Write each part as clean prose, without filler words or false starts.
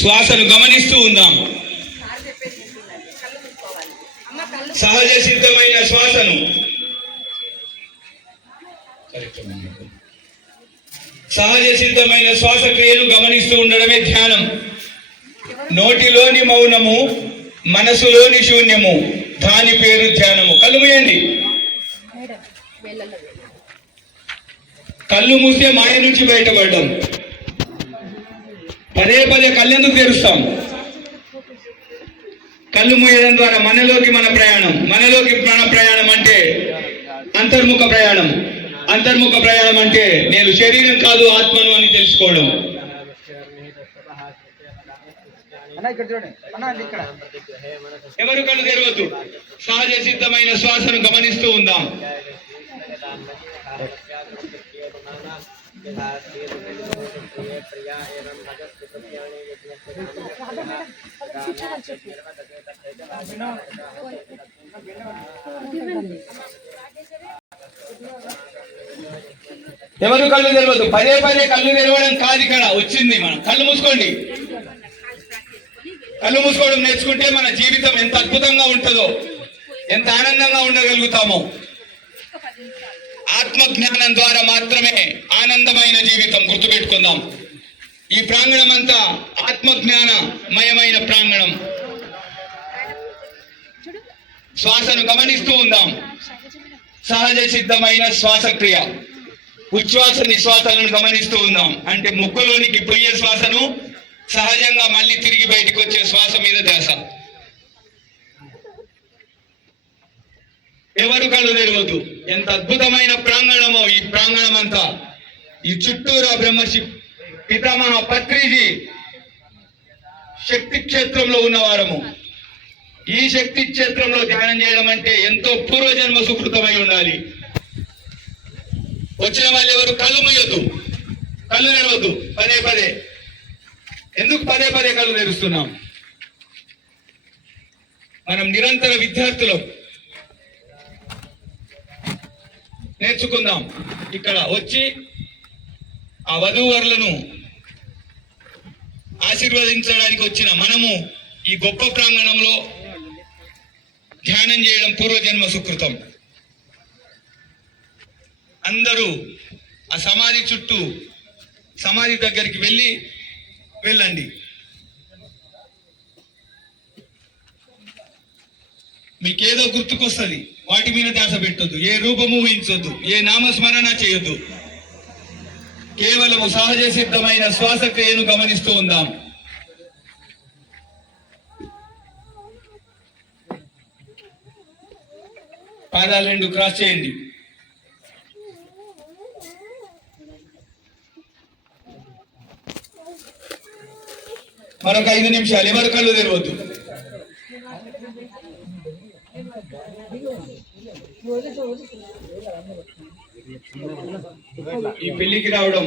శ్వాసను గమనిస్తూ ఉందాం. సహజ సిద్ధమైన శ్వాసను సహజ సిద్ధమైన శ్వాసక్రియను గమనిస్తూ ఉండడమే ధ్యానం. నోటిలోని మౌనము, మనసులోని శూన్యము, దాని పేరు ధ్యానము. కళ్ళు మూయండి. కళ్ళు మూస్తే మాయ నుంచి బయటపడ్డాం. పదే పదే కళ్ళెందుకు తెరుస్తాం? కళ్ళు మూయడం ద్వారా మనలోకి మన ప్రయాణం. మనలోకి మన ప్రయాణం అంటే అంతర్ముఖ ప్రయాణం. అంతర్ముఖ ప్రయాణం అంటే నేను శరీరం కాదు ఆత్మను అని తెలుసుకోవడం. ఎవరు కళ్ళు తెరవద్దు. సహజ సిద్ధమైన శ్వాసను గమనిస్తూ ఉందాం. ఎవరు కళ్ళు తెరవద్దు. పదే పదే కళ్ళు తెరవడం కాదు ఇక్కడ వచ్చింది. మనం కళ్ళు మూసుకోండి. కళ్ళు మూసుకోవడం నేర్చుకుంటే మన జీవితం ఎంత అద్భుతంగా ఉంటుందో, ఎంత ఆనందంగా ఉండగలుగుతామో. ఆత్మజ్ఞానం ద్వారా మాత్రమే ఆనందమైన జీవితం. గుర్తుపెట్టుకుందాం. ఈ ప్రాంగణం అంతా ఆత్మజ్ఞానమయమైన ప్రాంగణం. శ్వాసను గమనిస్తూ ఉందాం. సహజ సిద్ధమైన శ్వాసక్రియ. ఉచ్ఛ్వాస నిశ్వాసలను గమనిస్తూ ఉందాం. అంటే ముక్కులోనికి పోయే శ్వాసను సహజంగా మళ్ళీ తిరిగి బయటకు వచ్చే శ్వాస మీద ధ్యాస. ఎవరు కళ్ళు తెరవద్దు. ఎంత అద్భుతమైన ప్రాంగణమో ఈ ప్రాంగణం అంతా. ఈ చుట్టూరా బ్రహ్మర్షి పితామహ పత్రిజీ శక్తి క్షేత్రంలో ఉన్నవారము. ఈ శక్తి క్షేత్రంలో ధ్యానం చేయడం అంటే ఎంతో పూర్వజన్మ సుకృతమై ఉండాలి. వచ్చిన వాళ్ళు ఎవరు కళ్ళు మూయొద్దు, కళ్ళు తెరవద్దు. పదే పదే ఎందుకు పదే పదే కళ్ళు తెరుస్తున్నాం? మనం నిరంతర విద్యార్థులం. నేర్చుకుందాం. ఇక్కడ వచ్చి ఆ వధూవరులను ఆశీర్వదించడానికి వచ్చిన మనము ఈ గొప్ప ప్రాంగణంలో ధ్యానం చేయడం పూర్వజన్మ సుకృతం. అందరూ ఆ సమాధి చుట్టూ, సమాధి దగ్గరికి వెళ్ళండి. మీకేదో గుర్తుకొస్తుంది. వాటి మీద ధ్యాస పెట్టొద్దు. ఏ రూపము ఊహించొద్దు. ఏ నామస్మరణ చేయొద్దు. కేవలము సహజ సిద్ధమైన శ్వాసక్రియను గమనిస్తూ ఉందాం. పాదాలు రెండు క్రాస్ చేయండి. మరొక 5 నిమిషాలు. ఎవరు కళ్ళు తెరవద్దు. ఈ పెళ్లికి రావడం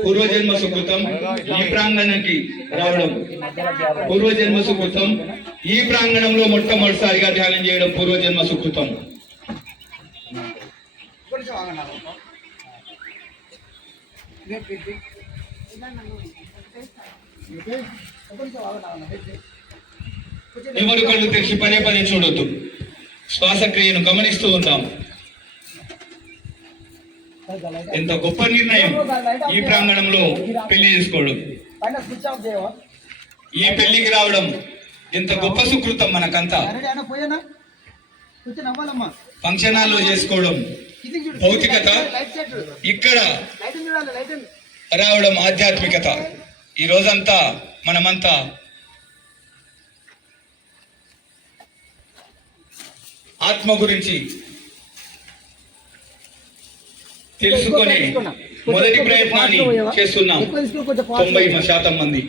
పూర్వజన్మ సుకృతం. ఈ ప్రాంగణానికి రావడం పూర్వజన్మ సుకృతం. ఈ ప్రాంగణంలో మొట్టమొదటిసారిగా ధ్యానం చేయడం పూర్వజన్మ సుకృతం. ఎవరు కళ్ళు తెరిచి పదే పదే చూడొద్దు. శ్వాసక్రియను గమనిస్తూ ఉంటాం. ఎంత గొప్ప నిర్ణయం ఈ ప్రాంగణంలో పెళ్లి చేసుకోవడం. ఈ పెళ్లికి రావడం ఎంత గొప్ప సుకృతం మనకంతా. ఫంక్షన్ హాల్లో చేసుకోవడం భౌతికత, ఇక్కడ రావడం ఆధ్యాత్మికత. ఈ రోజంతా మనమంతా ఆత్మ గురించి తెలుసుకొని మొదటి ప్రయత్నాన్ని చేస్తున్నాం 90% మంది.